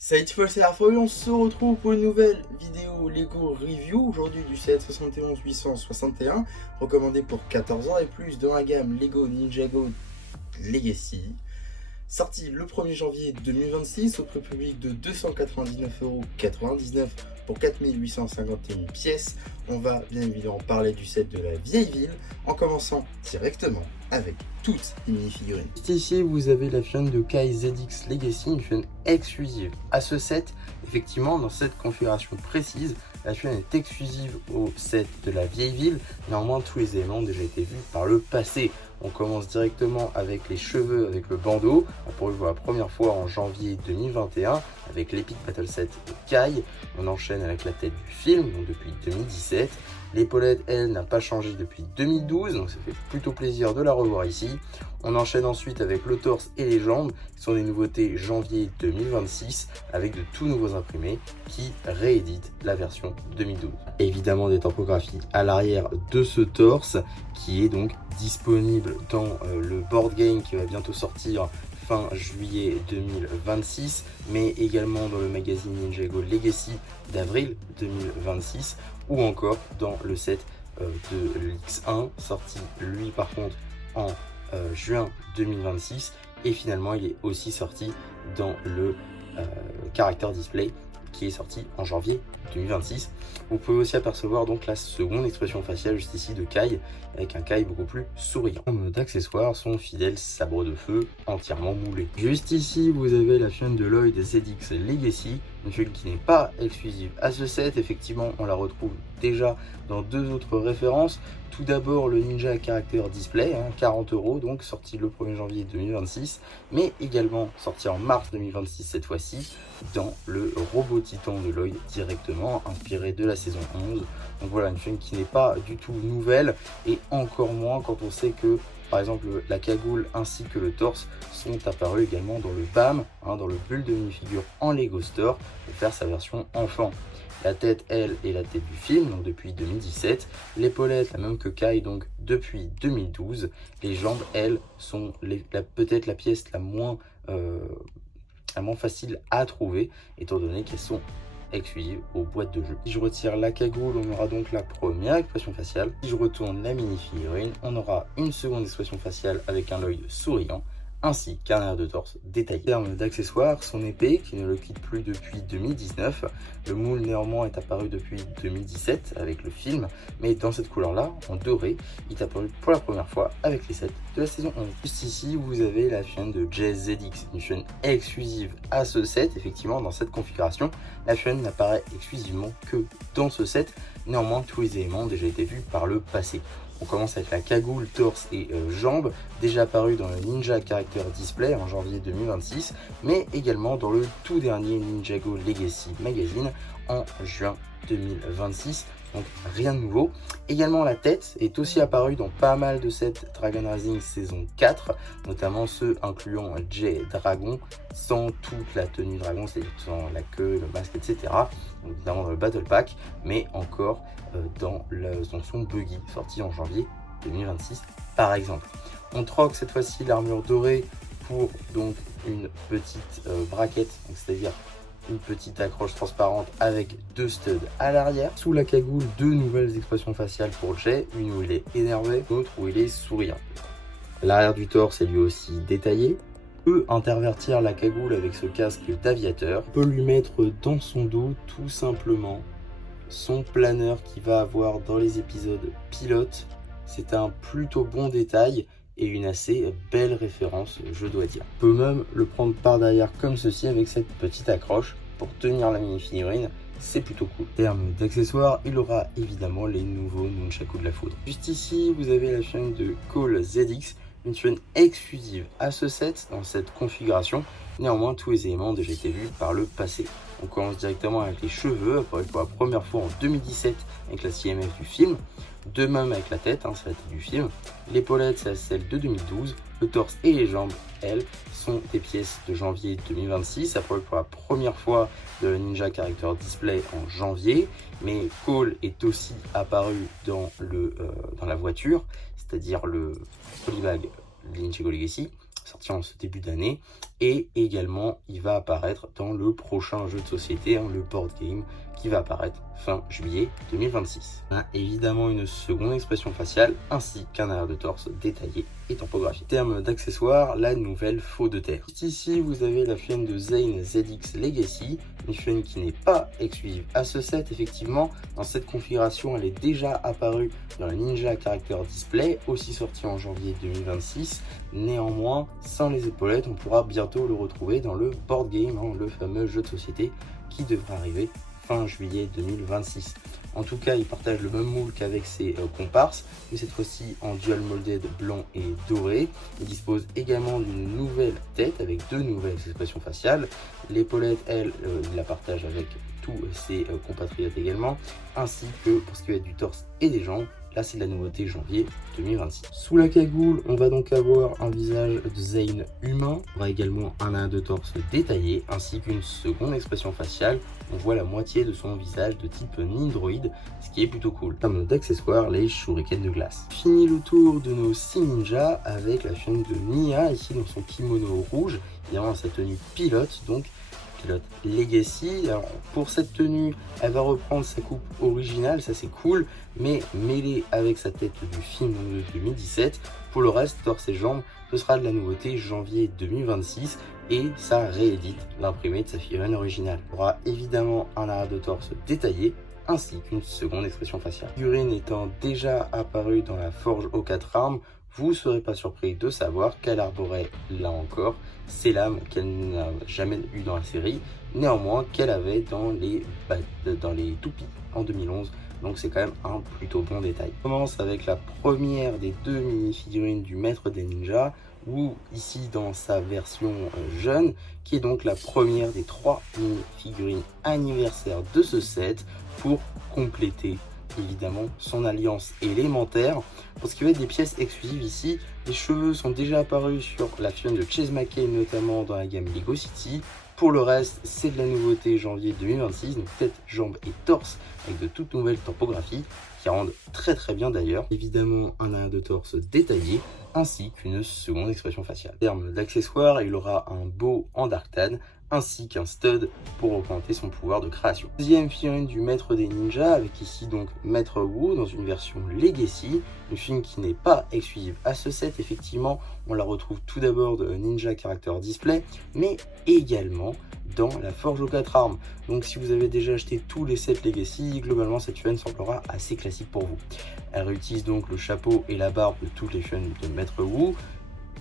Salut tout le monde, c'est la fois où on se retrouve pour une nouvelle vidéo Lego Review, aujourd'hui du set 71861, recommandé pour 14 ans et plus dans la gamme Lego Ninjago Legacy. Sorti le 1er janvier 2026 au prix public de 299,99€ pour 4851 pièces. On va bien évidemment parler du set de la vieille ville en commençant directement avec toutes les mini-figurines. Ici, vous avez la chaîne de Kai ZX Legacy, une chaîne exclusive à ce set. Effectivement, dans cette configuration précise, la chaîne est exclusive au set de la vieille ville. Néanmoins, tous les éléments ont déjà été vus par le passé. On commence directement avec les cheveux, avec le bandeau, apparu pour la première fois en janvier 2021 avec l'Epic Battle Set de Kai. On enchaîne avec la tête du film, donc depuis 2017. L'épaulette, elle, n'a pas changé depuis 2012, donc ça fait plutôt plaisir de la revoir ici. On enchaîne ensuite avec le torse et les jambes, qui sont des nouveautés janvier 2026, avec de tout nouveaux imprimés qui rééditent la version 2012. Évidemment des topographies à l'arrière de ce torse, qui est donc disponible dans le board game qui va bientôt sortir fin juillet 2026, mais également dans le magazine Ninjago Legacy d'avril 2026, ou encore dans le set de l'X1, sorti lui par contre en juin 2026, et finalement il est aussi sorti dans le character display qui est sorti en janvier 2026. Vous pouvez aussi apercevoir donc la seconde expression faciale juste ici de Kai, avec un Kai beaucoup plus souriant. En mode accessoire, son fidèle sabre de feu entièrement moulé. Juste ici, vous avez la chaîne de Lloyd ZX Legacy, une chaîne qui n'est pas exclusive à ce set. Effectivement, on la retrouve déjà dans deux autres références. Tout d'abord le Ninja Character Display, 40€, donc sorti le 1er janvier 2026, mais également sorti en mars 2026 cette fois-ci, dans le Robot Titan de Lloyd directement, inspiré de la saison 11. Donc voilà, une chaîne qui n'est pas du tout nouvelle, et encore moins quand on sait que par exemple la cagoule ainsi que le torse sont apparus également dans le BAM, dans le bulle de minifigure en Lego Store, pour faire sa version enfant. La tête, elle, est la tête du film, donc depuis 2017. L'épaulette, la même que Kai, donc depuis 2012. Les jambes, elles, sont peut-être la pièce la moins facile à trouver, étant donné qu'elles sont exclusives aux boîtes de jeu. Si je retire la cagoule, on aura donc la première expression faciale. Si je retourne la mini-figurine, on aura une seconde expression faciale avec un œil souriant, ainsi qu'un air de torse détaillé. En termes d'accessoires, son épée, qui ne le quitte plus depuis 2019. Le moule néanmoins est apparu depuis 2017 avec le film, mais dans cette couleur-là, en doré, il est apparu pour la première fois avec les sets de la saison 11. Juste ici, vous avez la chaîne de JZX, une chaîne exclusive à ce set. Effectivement, dans cette configuration, la chaîne n'apparaît exclusivement que dans ce set. Néanmoins, tous les éléments ont déjà été vus par le passé. On commence avec la cagoule, torse et jambes, déjà apparu dans le Ninja Character Display en janvier 2026, mais également dans le tout dernier Ninjago Legacy Magazine en juin 2026. Donc rien de nouveau. Également la tête est aussi apparue dans pas mal de sets Dragon Rising saison 4, notamment ceux incluant Jay Dragon sans toute la tenue dragon, c'est-à-dire sans la queue, le masque, etc. Donc, évidemment dans le Battle Pack, mais encore dans son buggy sorti en janvier 2026 par exemple. On troque cette fois-ci l'armure dorée pour donc une petite braquette, c'est-à-dire une petite accroche transparente avec deux studs à l'arrière. Sous la cagoule, deux nouvelles expressions faciales pour Jay, une où il est énervé, l'autre où il est souriant. L'arrière du torse est lui aussi détaillé. On peut intervertir la cagoule avec ce casque d'aviateur. On peut lui mettre dans son dos tout simplement son planeur qu'il va avoir dans les épisodes pilotes. C'est un plutôt bon détail et une assez belle référence, je dois dire. On peut même le prendre par derrière comme ceci avec cette petite accroche pour tenir la mini-figurine. C'est plutôt cool. En termes d'accessoires, il aura évidemment les nouveaux Nunchaku de la foudre. Juste ici, vous avez la chaîne de Cole ZX, une chaîne exclusive à ce set dans cette configuration. Néanmoins, tous les éléments ont déjà été vus par le passé. On commence directement avec les cheveux, apparus pour la première fois en 2017 avec la CMF du film. De même avec la tête, c'est la tête du film. L'épaulette, c'est celle de 2012. Le torse et les jambes, elles, sont des pièces de janvier 2026, apparues pour la première fois de Ninja Character Display en janvier. Mais Cole est aussi apparu dans la voiture, c'est-à-dire le polybag Ninjago Legacy, sorti en ce début d'année. Et également, il va apparaître dans le prochain jeu de société, hein, le board game, qui va apparaître fin juillet 2026. On a évidemment une seconde expression faciale, ainsi qu'un arrière de torse détaillé et topographique. En termes d'accessoires, la nouvelle faux de terre. Juste ici, vous avez la fionne de Zane ZX Legacy, une fionne qui n'est pas exclusive à ce set. Effectivement, dans cette configuration, elle est déjà apparue dans la Ninja Character Display, aussi sorti en janvier 2026. Néanmoins, sans les épaulettes, on pourra bientôt le retrouver dans le board game, hein, le fameux jeu de société qui devrait arriver fin juillet 2026. En tout cas, il partage le même moule qu'avec ses comparses, mais cette fois-ci en dual molded blanc et doré. Il dispose également d'une nouvelle tête avec deux nouvelles expressions faciales. L'épaulette, elle, il la partage avec tous ses compatriotes également, ainsi que pour ce qui va être du torse et des jambes. Là, c'est la nouveauté janvier 2026. Sous la cagoule, on va donc avoir un visage de Zane humain. On aura également un arrière de torse détaillé, ainsi qu'une seconde expression faciale. On voit la moitié de son visage de type Nindroid, ce qui est plutôt cool. En termes d'accessoires, les shurikens de glace. Fini le tour de nos 6 ninjas avec la chaîne de Nia, ici dans son kimono rouge, évidemment sa tenue pilote, donc pilote Legacy. Alors pour cette tenue, elle va reprendre sa coupe originale, ça c'est cool, mais mêlée avec sa tête du film de 2017. Pour le reste, torse et jambes, ce sera de la nouveauté janvier 2026 et ça réédite l'imprimé de sa figurine originale. Il y aura évidemment un arrière de torse détaillé ainsi qu'une seconde expression faciale. La figurine étant déjà apparue dans la forge aux 4 armes, vous ne serez pas surpris de savoir qu'elle arborait, là encore, ces lames qu'elle n'a jamais eues dans la série, néanmoins qu'elle avait dans les toupies en 2011. Donc c'est quand même un plutôt bon détail. On commence avec la première des deux mini-figurines du Maître des Ninjas, ou ici dans sa version jeune, qui est donc la première des 3 mini-figurines anniversaires de ce set pour compléter évidemment son alliance élémentaire. Pour ce qui va être des pièces exclusives ici, les cheveux sont déjà apparus sur la fionne de Chase McKay, notamment dans la gamme Lego City. Pour le reste, c'est de la nouveauté janvier 2026, donc tête, jambes et torse avec de toutes nouvelles topographies qui rendent très bien d'ailleurs. Évidemment, un arrière de torse détaillé ainsi qu'une seconde expression faciale. En termes d'accessoires, il aura un bow en dark tan ainsi qu'un stud pour augmenter son pouvoir de création. Deuxième figurine du Maître des Ninjas, avec ici donc Maître Wu dans une version Legacy, une figurine qui n'est pas exclusive à ce set. Effectivement, on la retrouve tout d'abord de Ninja Character Display, mais également dans la forge aux 4 armes. Donc si vous avez déjà acheté tous les sets Legacy, globalement cette figurine semblera assez classique pour vous. Elle réutilise donc le chapeau et la barbe de toutes les figurines de Maître Wu,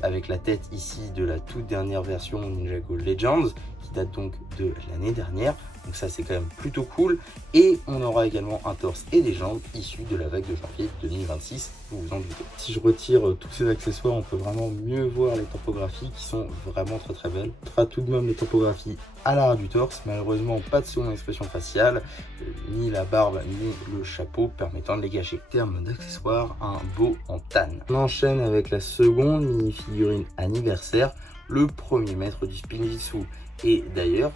avec la tête ici de la toute dernière version Ninjago Legends, qui date donc de l'année dernière. Donc ça c'est quand même plutôt cool. Et on aura également un torse et des jambes issus de la vague de janvier 2026, vous vous en doutez. Si je retire tous ces accessoires, on peut vraiment mieux voir les topographies qui sont vraiment très belles. On fera tout de même les topographies à l'arrière du torse, malheureusement pas de seconde expression faciale, ni la barbe ni le chapeau permettant de les cacher. En termes d'accessoires, un bow en tan. On enchaîne avec la seconde mini-figurine anniversaire, le premier maître du Spinjitzu. Et d'ailleurs,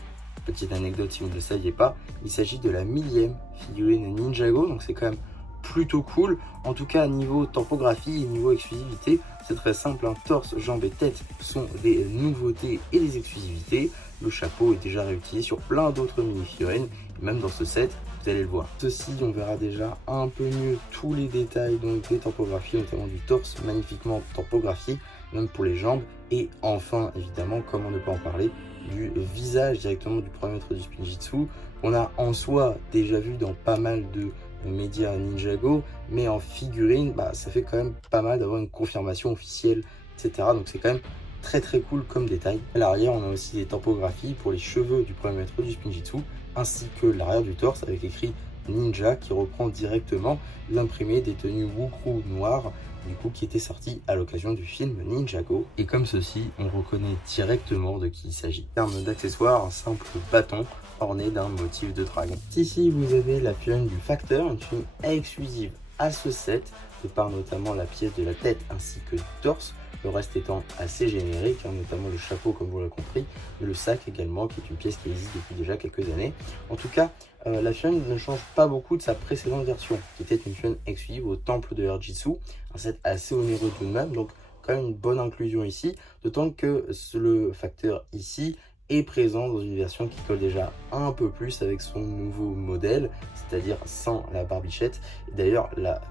petite anecdote si vous ne le saviez pas, il s'agit de la 1000e figurine Ninjago, donc c'est quand même plutôt cool. En tout cas, niveau topographie et niveau exclusivité, c'est très simple, hein. Torse, jambes et tête sont des nouveautés et des exclusivités. Le chapeau est déjà réutilisé sur plein d'autres mini-figurines, et même dans ce set, vous allez le voir. Ceci, on verra déjà un peu mieux tous les détails donc des topographies, notamment du torse magnifiquement topographié, même pour les jambes. Et enfin, évidemment, comment ne pas en parler, du visage directement du premier maître du Spinjitzu. On a en soi déjà vu dans pas mal de médias Ninjago, mais en figurine, ça fait quand même pas mal d'avoir une confirmation officielle, etc. Donc c'est quand même très cool comme détail. À l'arrière, on a aussi des topographies pour les cheveux du premier maître du Spinjitzu, ainsi que l'arrière du torse avec écrit Ninja qui reprend directement l'imprimé des tenues Wukru noires, du coup qui était sorti à l'occasion du film Ninjago. Et comme ceci, on reconnaît directement de qui il s'agit. En termes d'accessoires, un simple bâton orné d'un motif de dragon. Ici, vous avez la figurine du Facteur, une figurine exclusive à ce set, de par notamment la pièce de la tête ainsi que du torse. Le reste étant assez générique, hein, notamment le chapeau comme vous l'avez compris, et le sac également, qui est une pièce qui existe depuis déjà quelques années. En tout cas, la figurine ne change pas beaucoup de sa précédente version, qui était une figurine exclusive au temple de Erjitsu, un set assez onéreux tout de même, donc quand même une bonne inclusion ici, d'autant que le facteur ici est présent dans une version qui colle déjà un peu plus avec son nouveau modèle, c'est-à-dire sans la barbichette. Et d'ailleurs, la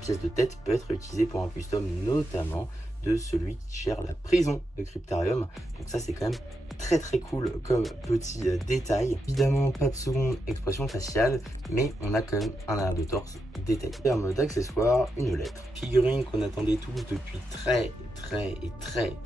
pièce de tête peut être utilisée pour un custom, notamment de celui qui gère la prison de Cryptarium. Donc ça, c'est quand même très cool comme petit détail. Évidemment, pas de seconde expression faciale, mais on a quand même un arrière de torse détaillé. En termes d'accessoires, une lettre. Figurine qu'on attendait tous depuis très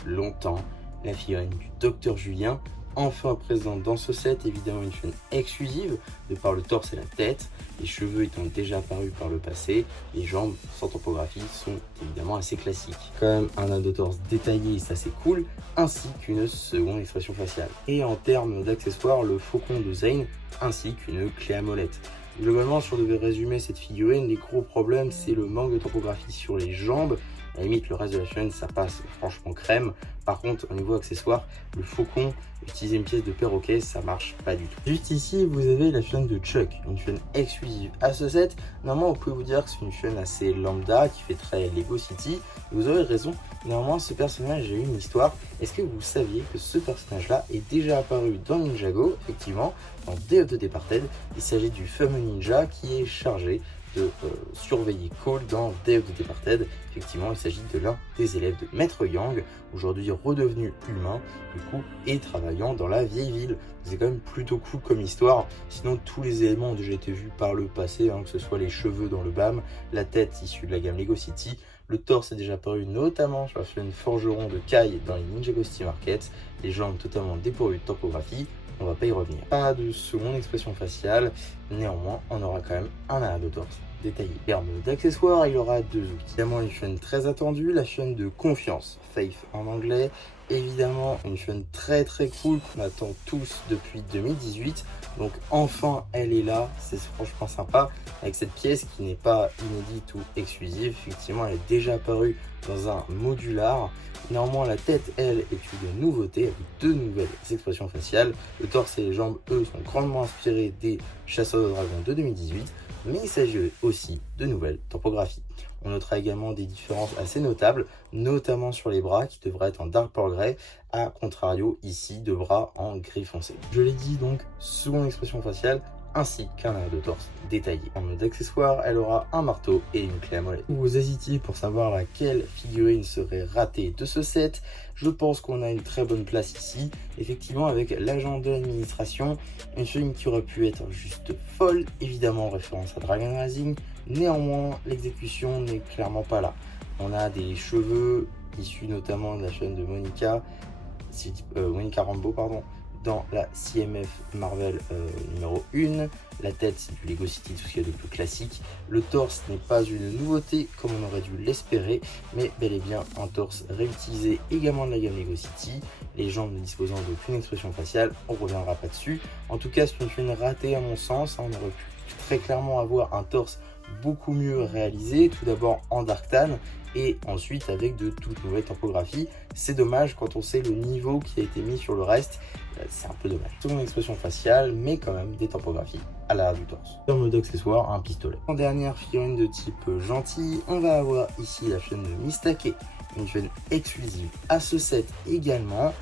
longtemps, la figurine du Docteur Julien, enfin présente dans ce set. Évidemment une chaîne exclusive de par le torse et la tête, les cheveux étant déjà apparus par le passé, les jambes sans topographie sont évidemment assez classiques. Quand même un ado torse détaillé, ça c'est cool, ainsi qu'une seconde expression faciale. Et en termes d'accessoires, le faucon de Zane ainsi qu'une clé à molette. Globalement, si on devait résumer cette figurine, les gros problèmes c'est le manque de topographie sur les jambes. À la limite, le reste de la chaîne, ça passe franchement crème. Par contre, au niveau accessoire, le faucon, utiliser une pièce de perroquet, ça marche pas du tout. Juste ici, vous avez la chaîne de Chuck, une chaîne exclusive à ce set. Normalement, on peut vous dire que c'est une chaîne assez lambda, qui fait très Lego City. Et vous aurez raison, néanmoins, ce personnage a eu une histoire. Est-ce que vous saviez que ce personnage-là est déjà apparu dans Ninjago, effectivement, dans Day of the Departed. Il s'agit du fameux ninja qui est chargé de surveiller Cole dans Day of the Departed. Effectivement, il s'agit de l'un des élèves de Maître Yang, aujourd'hui redevenu humain, du coup, et travaillant dans la vieille ville. C'est quand même plutôt cool comme histoire. Sinon, tous les éléments ont déjà été vus par le passé, que ce soit les cheveux dans le BAM, la tête issue de la gamme Lego City, le torse est déjà apparu notamment sur la chaîne Forgeron de Kai dans les Ninjago City Market, les jambes totalement dépourvues de topographie. On va pas y revenir. Pas de seconde expression faciale, néanmoins on aura quand même un arrière de torse détaillé. En termes d'accessoires, il y aura deux outils. Évidemment une chaîne très attendue, la chaîne de confiance, Faith en anglais. Évidemment une chaîne très cool qu'on attend tous depuis 2018. Donc enfin elle est là, c'est franchement sympa avec cette pièce qui n'est pas inédite ou exclusive. Effectivement elle est déjà apparue dans un modular. Néanmoins la tête elle est une nouveauté avec deux nouvelles expressions faciales. Le torse et les jambes eux sont grandement inspirés des Chasseurs de Dragons de 2018, mais il s'agit aussi de nouvelles topographies. On notera également des différences assez notables, notamment sur les bras qui devraient être en dark pearl grey, à contrario ici de bras en gris foncé. Je l'ai dit donc, seconde expression faciale ainsi qu'un arrière de torse détaillé. En mode accessoire, elle aura un marteau et une clé à molette. Vous hésitiez pour savoir laquelle figurine serait ratée de ce set. Je pense qu'on a une très bonne place ici. Effectivement, avec l'agent de l'administration, une figurine qui aurait pu être juste folle, évidemment en référence à Dragon Rising. Néanmoins, l'exécution n'est clairement pas là. On a des cheveux issus notamment de la chaîne de Monica Rambeau, pardon, dans la CMF Marvel numéro 1. La tête, c'est du Lego City, tout ce qu'il y a de plus classique. Le torse n'est pas une nouveauté comme on aurait dû l'espérer, mais bel et bien un torse réutilisé également de la gamme Lego City. Les jambes ne disposant d'aucune expression faciale, on ne reviendra pas dessus. En tout cas, c'est une chaîne ratée à mon sens. On aurait pu très clairement avoir un torse beaucoup mieux réalisé, tout d'abord en Dark Tan et ensuite avec de toutes nouvelles topographies. C'est dommage quand on sait le niveau qui a été mis sur le reste, c'est un peu dommage. Seconde expression faciale, mais quand même des topographies à l'arrière du torse. En mode accessoire, un pistolet. En dernière figurine de type gentil, on va avoir ici la chaîne de Mistake, une chaîne exclusive à ce set également,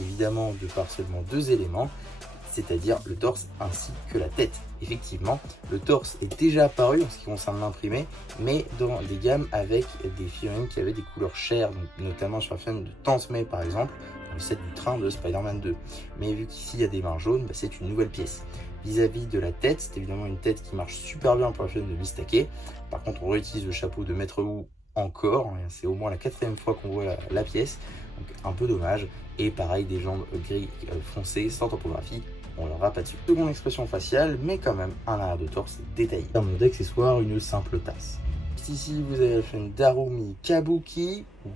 évidemment de par seulement deux éléments, c'est-à-dire le torse ainsi que la tête. Effectivement, le torse est déjà apparu en ce qui concerne l'imprimé, mais dans des gammes avec des figurines qui avaient des couleurs chères, notamment sur la chaîne de Tante May par exemple, dans le set du train de Spider-Man 2. Mais vu qu'ici il y a des mains jaunes, c'est une nouvelle pièce. Vis-à-vis de la tête, c'est évidemment une tête qui marche super bien pour la chaîne de Mistake. Par contre, on réutilise le chapeau de Maître Wu encore, c'est au moins la 4e fois qu'on voit la pièce, donc un peu dommage. Et pareil, des jambes gris foncé, sans topographie, on l'aura pas dessus. Seconde expression faciale, mais quand même un arrière de torse détaillé. En mode accessoire, une simple tasse. Ici, vous avez la chaîne d'Harumi Kabuki, ou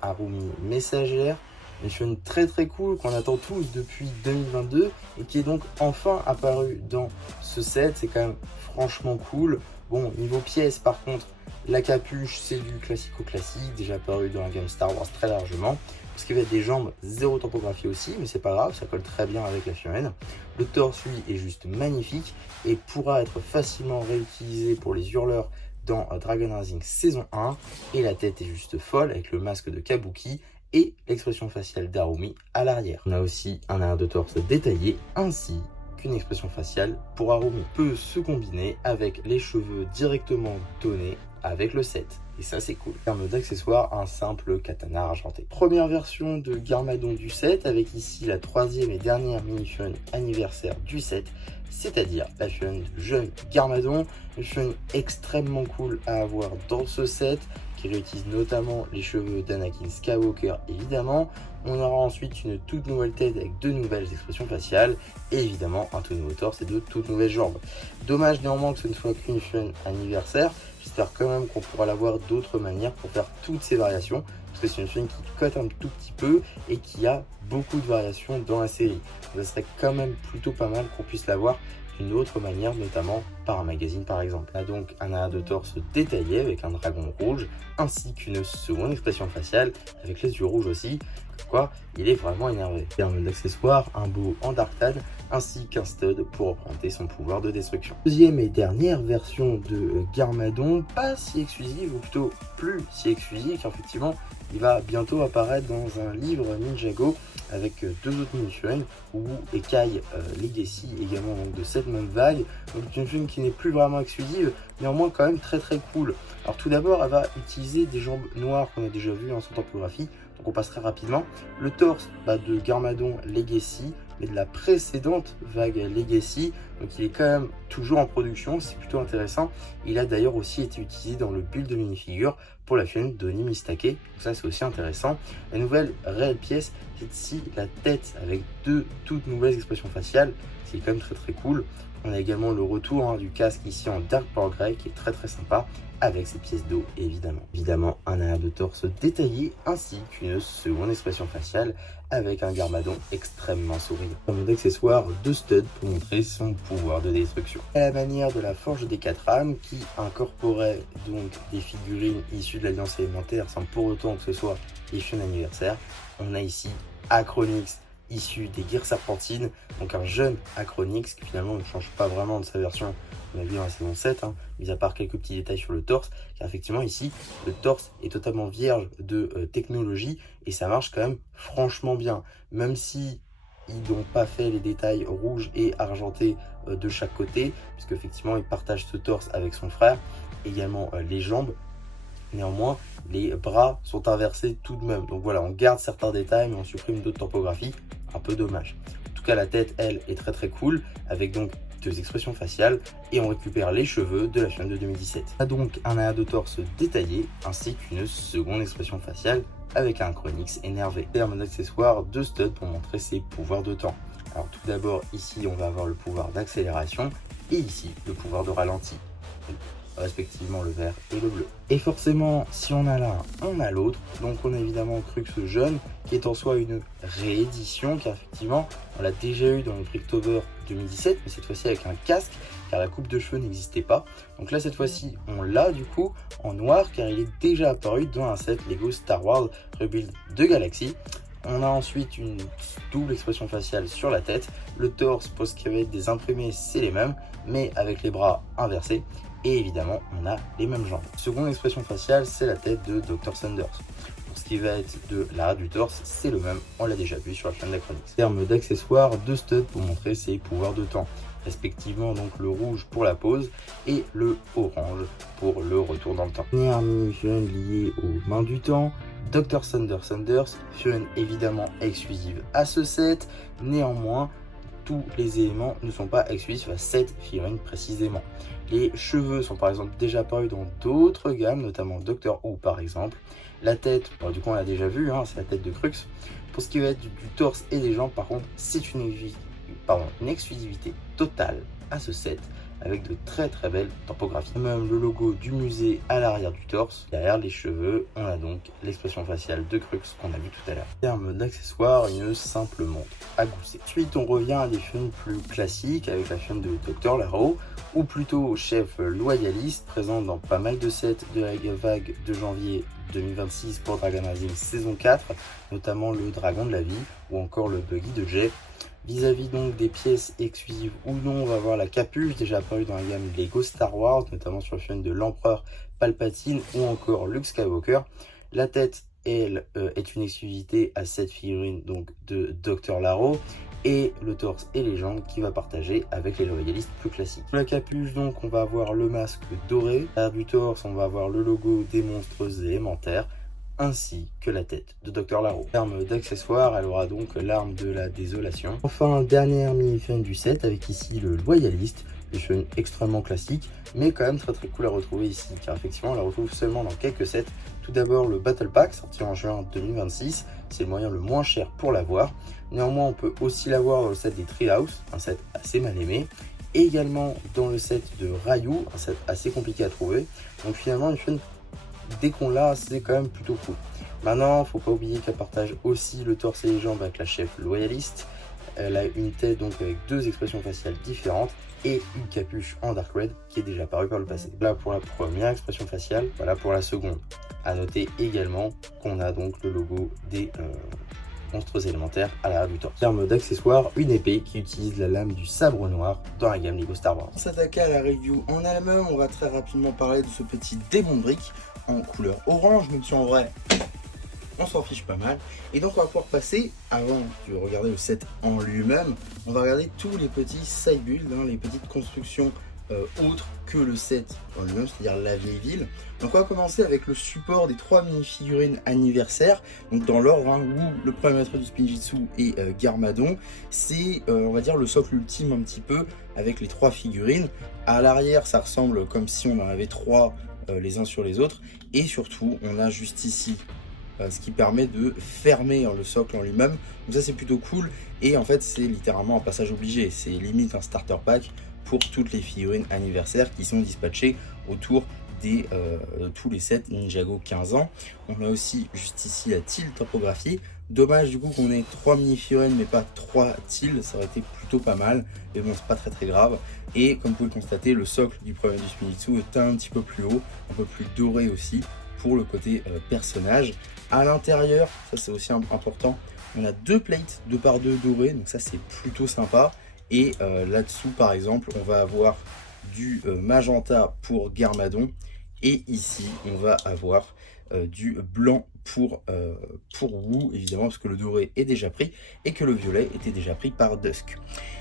Harumi Messagère, une chaîne très cool qu'on attend tous depuis 2022 et qui est donc enfin apparue dans ce set. C'est quand même franchement cool. Bon, niveau pièce par contre, la capuche c'est du classico-classique, déjà apparu dans la gamme Star Wars très largement. Parce qu'il y a des jambes, zéro topographie aussi, mais c'est pas grave, ça colle très bien avec la figurine. Le torse, lui, est juste magnifique et pourra être facilement réutilisé pour les hurleurs dans Dragon Rising saison 1 et la tête est juste folle avec le masque de Kabuki et l'expression faciale d'Harumi à l'arrière. On a aussi un arrière de torse détaillé ainsi qu'une expression faciale pour Harumi. Peut se combiner avec les cheveux directement donnés avec le set. Et ça c'est cool. En termes d'accessoires, un simple katana argenté. Première version de Garmadon du set avec ici la troisième et dernière mini-figurine anniversaire du set, c'est-à-dire la figurine de jeune Garmadon, une figurine extrêmement cool à avoir dans ce set qui réutilise notamment les cheveux d'Anakin Skywalker évidemment. On aura ensuite une toute nouvelle tête avec de nouvelles expressions faciales et évidemment un tout nouveau torse et de toutes nouvelles jambes. Dommage néanmoins que ce ne soit qu'une figurine anniversaire. J'espère quand même qu'on pourra l'avoir d'autres manières pour faire toutes ces variations parce que c'est une figurine qui cote un tout petit peu et qui a beaucoup de variations dans la série. Ça serait quand même plutôt pas mal qu'on puisse l'avoir d'une autre manière, notamment par un magazine par exemple. On a donc un arrière de torse détaillé avec un dragon rouge ainsi qu'une seconde expression faciale avec les yeux rouges aussi. Quoi, il est vraiment énervé. En termes d'accessoires, un bow en Darktad ainsi qu'un stud pour représenter son pouvoir de destruction. Deuxième et dernière version de Garmadon, pas si exclusive ou plutôt plus si exclusive car effectivement il va bientôt apparaître dans un livre Ninjago avec deux autres mini-figurines, Wu et Kai Legacy également donc de cette même vague. Donc une figurine qui n'est plus vraiment exclusive, néanmoins quand même très cool. Alors tout d'abord elle va utiliser des jambes noires qu'on a déjà vu en son topographie, donc on passe très rapidement. Le torse de Garmadon Legacy, mais de la précédente vague Legacy, donc il est quand même toujours en production, c'est plutôt intéressant. Il a d'ailleurs aussi été utilisé dans le build de minifigure pour la figurine d'Oni Mistake, donc ça c'est aussi intéressant. La nouvelle réelle pièce, c'est ici la tête avec deux toutes nouvelles expressions faciales, c'est quand même très cool. On a également le retour du casque ici en Dark Pearl Grey qui est très sympa avec ses pièces d'eau évidemment un arrière de torse détaillé ainsi qu'une seconde expression faciale avec un Garmadon extrêmement souriant. Comme d'accessoires, deux studs pour montrer son pouvoir de destruction. À la manière de la Forge des 4 âmes qui incorporait donc des figurines issues de l'Alliance élémentaire sans pour autant que ce soit des figurines anniversaires, on a ici Acronix issu des Guerres Serpentines, donc un jeune Acronix qui finalement ne change pas vraiment de sa version qu'on a vu dans la saison 7, mis à part quelques petits détails sur le torse, car effectivement ici le torse est totalement vierge de technologie et ça marche quand même franchement bien, même si ils n'ont pas fait les détails rouges et argentés de chaque côté, puisque effectivement il partage ce torse avec son frère, également les jambes. Néanmoins, les bras sont inversés tout de même. Donc voilà, on garde certains détails, mais on supprime d'autres topographies. Un peu dommage. En tout cas, la tête, elle, est très cool, avec donc deux expressions faciales, et on récupère les cheveux de la figurine de 2017. On a donc un arrière de torse détaillé, ainsi qu'une seconde expression faciale, avec un Chronix énervé. En termes d'accessoires, deux studs pour montrer ses pouvoirs de temps. Alors tout d'abord, ici, on va avoir le pouvoir d'accélération, et ici, le pouvoir de ralenti. Respectivement le vert et le bleu. Et forcément, si on a l'un, on a l'autre. Donc on a évidemment Crux Jeune, qui est en soi une réédition, car effectivement, on l'a déjà eu dans le Bricktober 2017, mais cette fois-ci avec un casque, car la coupe de cheveux n'existait pas. Donc là, cette fois-ci, on l'a du coup en noir, car il est déjà apparu dans un set Lego Star Wars Rebuild de Galaxy. On a ensuite une double expression faciale sur la tête. Le torse, pour ce qui va être des imprimés, c'est les mêmes, mais avec les bras inversés. Et évidemment, on a les mêmes jambes. Seconde expression faciale, c'est la tête de Dr. Sanders. Pour ce qui va être de l'arrière du torse, c'est le même, on l'a déjà vu sur la chaîne d'Acronix. En termes d'accessoires, deux studs pour montrer ses pouvoirs de temps. Respectivement donc le rouge pour la pose et le orange pour le retour dans le temps. Dernière mini-figurine liée aux mains du temps, Dr. Sanders, figurine évidemment exclusive à ce set, néanmoins tous les éléments ne sont pas exclusifs à cette figurine précisément. Les cheveux sont par exemple déjà apparus dans d'autres gammes, notamment Doctor Who par exemple. La tête, du coup on l'a déjà vu, c'est la tête de Crux. Pour ce qui va être du torse et des jambes, par contre, c'est une exclusivité totale à ce set, avec de très belles topographies. Même le logo du musée à l'arrière du torse. Derrière les cheveux, on a donc l'expression faciale de Crux qu'on a vu tout à l'heure. En termes d'accessoires, une simple montre à gousset. Ensuite, on revient à des figurines plus classiques avec la figurine de Dr. Laro, ou plutôt chef loyaliste, présent dans pas mal de sets de la vague de janvier 2026 pour Dragon Rising saison 4, notamment le Dragon de la Vie ou encore le Buggy de Jay. Vis-à-vis donc des pièces exclusives ou non, on va avoir la capuche déjà apparue dans la gamme Lego Star Wars, notamment sur le figurine de l'Empereur Palpatine ou encore Luke Skywalker. La tête, elle, est une exclusivité à cette figurine donc de Dr. Laro, et le torse et les jambes qui va partager avec les loyalistes plus classiques. Pour la capuche donc, on va avoir le masque doré. À l'arrière du torse, on va avoir le logo des monstres élémentaires, ainsi que la tête de Dr. Laro. En termes d'accessoires, elle aura donc l'arme de la désolation. Enfin, dernière mini-figurine du set avec ici le loyaliste, une figurine extrêmement classique, mais quand même très cool à retrouver ici, car effectivement on la retrouve seulement dans quelques sets. Tout d'abord le Battle Pack, sorti en juin 2026, c'est le moyen le moins cher pour l'avoir. Néanmoins, on peut aussi l'avoir dans le set des Treehouse, un set assez mal aimé, et également dans le set de Ryu, un set assez compliqué à trouver. Donc finalement, une figurine, dès qu'on l'a, c'est quand même plutôt cool. Maintenant, faut pas oublier qu'elle partage aussi le torse et les jambes avec la chef loyaliste. Elle a une tête donc avec deux expressions faciales différentes et une capuche en dark red qui est déjà apparue par le passé. Là pour la première expression faciale, voilà pour la seconde. À noter également qu'on a donc le logo des monstres élémentaires à l'arrière du torse. En termes d'accessoires, une épée qui utilise la lame du sabre noir dans la gamme Lego Star Wars. Pour s'attaquer à la review en elle-même, on va très rapidement parler de ce petit démon de brique en couleur orange, même si en vrai on s'en fiche pas mal. Et donc on va pouvoir passer, avant de regarder le set en lui-même, on va regarder tous les petits side builds, hein, les petites constructions autres que le set en lui-même, c'est-à-dire la vieille ville. Donc on va commencer avec le support des 3 mini-figurines anniversaires, donc dans l'ordre hein, où le premier maître du Spinjitzu et Garmadon. C'est on va dire le socle ultime un petit peu avec les 3 figurines. À l'arrière ça ressemble comme si on en avait 3 les uns sur les autres, et surtout on a juste ici ce qui permet de fermer le socle en lui-même. Donc ça c'est plutôt cool, et en fait c'est littéralement un passage obligé, c'est limite un starter pack pour toutes les figurines anniversaires qui sont dispatchées autour des tous les sets Ninjago 15 ans. On a aussi juste ici la Teal topographie. Dommage du coup qu'on ait 3 mini-figurines mais pas 3 Teal, ça aurait été plutôt pas mal, mais bon c'est pas très grave. Et comme vous pouvez le constater, le socle du premier du Spinjitzu est un petit peu plus haut, un peu plus doré aussi pour le côté personnage. À l'intérieur, ça c'est aussi important, on a 2 plates 2x2 dorées, donc ça c'est plutôt sympa. Et là-dessous par exemple on va avoir du magenta pour Garmadon, et ici on va avoir du blanc pour Wu, évidemment parce que le doré est déjà pris et que le violet était déjà pris par Dusk.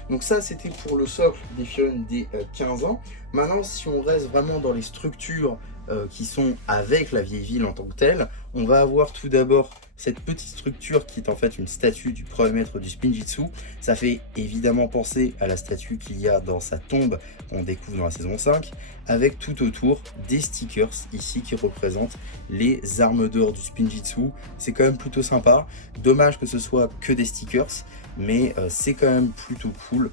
Donc ça c'était pour le socle des figurines des 15 ans. Maintenant si on reste vraiment dans les structures qui sont avec la vieille ville en tant que telle, on va avoir tout d'abord cette petite structure qui est en fait une statue du premier maître du Spinjitzu. Ça fait évidemment penser à la statue qu'il y a dans sa tombe qu'on découvre dans la saison 5, avec tout autour des stickers ici qui représentent les armes d'or du Spinjitzu. C'est quand même plutôt sympa, dommage que ce soit que des stickers, mais c'est quand même plutôt cool.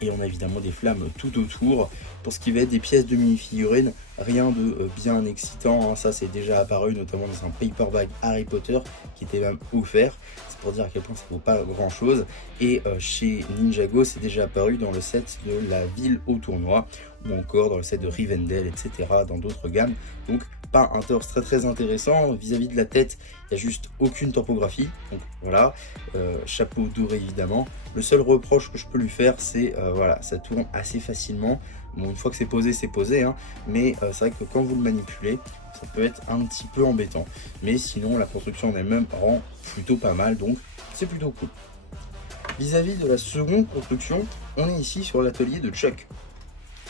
Et on a évidemment des flammes tout autour. Pour ce qui va être des pièces de mini-figurines, rien de bien excitant, hein. Ça c'est déjà apparu notamment dans un paper bag Harry Potter qui était même offert. C'est pour dire à quel point ça vaut pas grand chose. Et chez Ninjago c'est déjà apparu dans le set de la ville au tournoi, ou encore dans le set de Rivendell, etc. dans d'autres gammes. Donc pas un torse très intéressant. Vis-à-vis de la tête, il n'y a juste aucune topographie. Donc voilà, chapeau doré évidemment. Le seul reproche que je peux lui faire, c'est voilà, ça tourne assez facilement. Bon, une fois que c'est posé, hein, mais c'est vrai que quand vous le manipulez, ça peut être un petit peu embêtant. Mais sinon, la construction en elle-même rend plutôt pas mal, donc c'est plutôt cool. Vis-à-vis de la seconde construction, on est ici sur l'atelier de Chuck,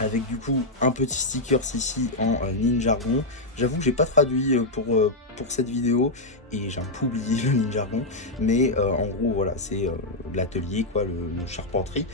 avec du coup un petit sticker ici en ninjargon. J'avoue que j'ai pas traduit pour cette vidéo et j'ai un peu oublié le ninjargon, mais en gros voilà, c'est l'atelier quoi, le charpenterie.